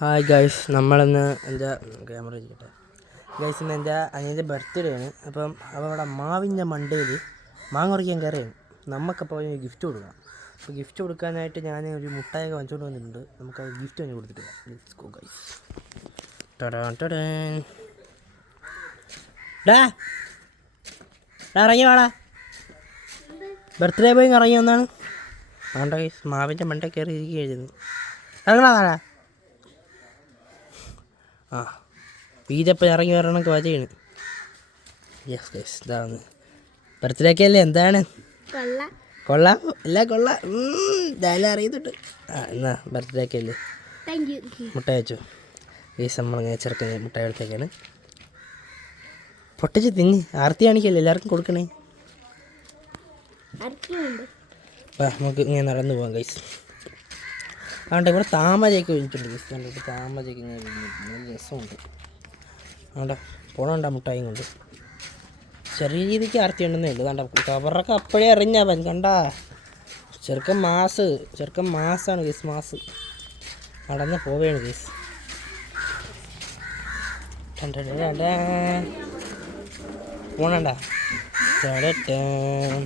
Hi guys, നമ്മളിന്ന് എൻ്റെ camera ചെയ്യട്ടെ. ഗൈസ്, ഇന്ന് എൻ്റെ അനിയൻ്റെ ബർത്ത്ഡേ ആണ്. അപ്പം അവിടെ മാവിൻ്റെ മണ്ടയിൽ മാങ്ങ പറിക്കാൻ കയറിയാണ്. നമുക്കപ്പോൾ ഗിഫ്റ്റ് കൊടുക്കണം. അപ്പോൾ ഗിഫ്റ്റ് കൊടുക്കാനായിട്ട് ഞാൻ ഒരു മുട്ടായൊക്കെ വാങ്ങിച്ചുകൊണ്ട് വന്നിട്ടുണ്ട്. നമുക്ക് ആ ഗിഫ്റ്റ് തന്നെ കൊടുത്തിട്ട് ലെറ്റ്സ് ഗോ ഗൈസ്. ഇറങ്ങി വേടാ, ബർത്ത്ഡേ പോയി ഇറങ്ങി വന്നാണ്. വേണ്ട ഗൈസ്, മാവിൻ്റെ മണ്ട കയറി ഇരിക്കുകയായിരുന്നു. ഇറങ്ങണ ആ വീടപ്പം ഇറങ്ങി വരണമൊക്കെ വരെയാണ്. യെസ് ഗൈസ്, ഇതാണ് ബർത്ത്ഡേ ഒക്കെ അല്ലേ. എന്താണ് കൊള്ളാം, എല്ലാം കൊള്ളാം, ഇതെല്ലാം അറിയുന്നുണ്ട്. എന്നാ ബർത്ത്ഡേ ഒക്കെ അല്ലേ, മുട്ട വെച്ചു ഗൈസ്. നമ്മളിങ്ങനെ ചെറുക്കൻ മുട്ട എടുത്തേക്കാണ്. പൊട്ടിച്ച് തിന്നി ആർത്തി കാണിക്കല്ലേ, എല്ലാവർക്കും കൊടുക്കണേ. നമുക്ക് ഇങ്ങനെ നടന്നു പോകാം ഗൈസ്. അതുകൊണ്ട് ഇവിടെ താമരയൊക്കെ വിരിച്ചിട്ടുണ്ട് ഗൈസ്. കണ്ടിട്ട് താമരയൊക്കെ ഇങ്ങനെ നല്ല രസമുണ്ട്. അതുകൊണ്ട് പോണണ്ട മുട്ടായും കൊണ്ട് ചെറിയ രീതിക്ക് ആർത്തി ഉണ്ടെന്നേ ഉള്ളൂ. കണ്ട കവറൊക്കെ അപ്പോഴേ അറിഞ്ഞവൻ കണ്ടാ. ചെറുക്കൻ മാസാണ് ഗൈസ്, മാസ് നടന്ന് പോവുകയാണ് ഗൈസ്. പോണണ്ട